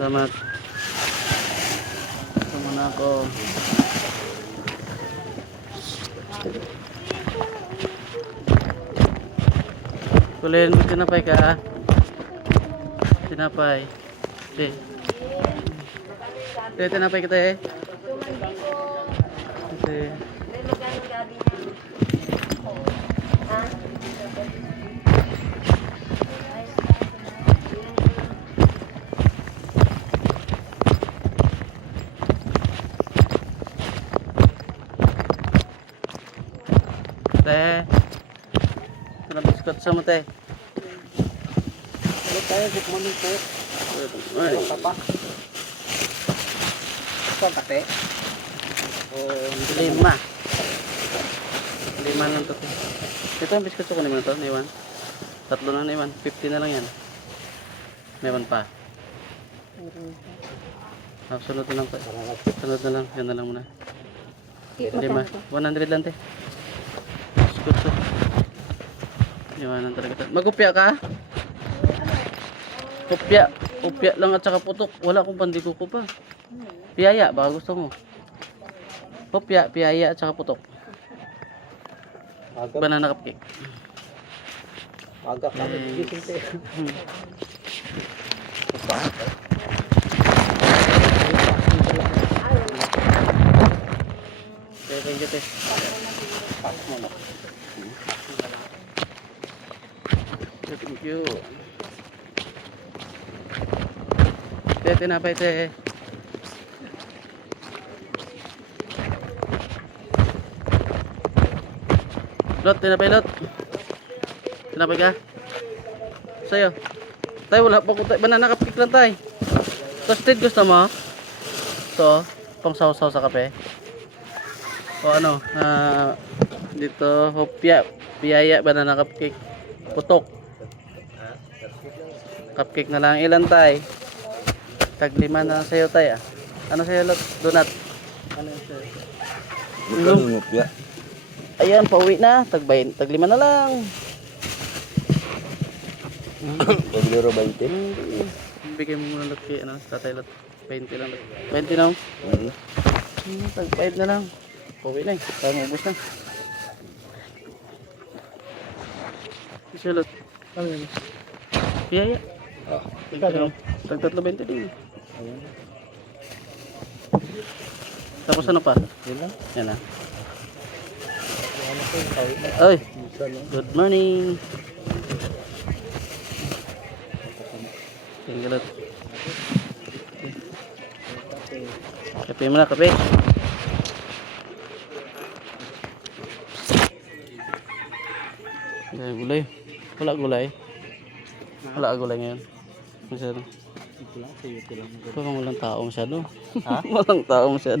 Salamat. Ito muna ako. Kulihan mo tinapay ka. Tinapay. Okay. Okay, tinapay kita eh. Okay. Teh. Ano biskot sa mo teh? Ano tayo, bukman mo po. Ay. Ano ka pa? Ito ang kape? Lima. Lima lang to. Ito ang biskot ko naman to, naiwan. Tatlo na naiwan. 50 na lang yan. Meron pa. Sunod na lang pa. Sunod na lang. Yan na lang muna. Lima. 100 lang te. Biskot to. Iwanan talaga. Magupya ka? Upya. Upya lang at saka putok. Wala akong pandikuko pa. Piyaya. Baka gusto mo. Upya, piyaya at saka putok. Banana cupcake. Agak kami gigising tayo. Okay, thank you, te. Pas mo na. Thank you. Te, tinapay, te. Lot, tinapay, lot. Tinapay ka? Sa'yo. Tay, wala pa ko tayo. Banana cupcake lang, tay. Toasted gusto mo? Ito, pang saw-saw sa kape. O ano, dito, hopya, piyaya, banana cupcake. Putok. Cupcake na lang. Ilan, tay? Tag-5 na lang sa'yo, tay. Ano sa'yo, lot? Donut. Ano yung sa'yo? Bukan ngupya. Ayan, pauwi na. Tag-5 na lang. Paglaro 20. Bigay mo muna lot kay, tatay lot. 20 lang. 20 na. Tag-5 na lang. Pauwi na eh. Kaya maubos na. Isa lot. Ano yun? Piyaya. Tag-3 din. Tapos ano pa? Yan na. Oy, good morning. Tinggalat. Kape mo na, kape. Gulay. Wala gulay. Wala gulay ngayon. Masyado. Ito lang, walang tao masyado. Ha? Walang tao masyado.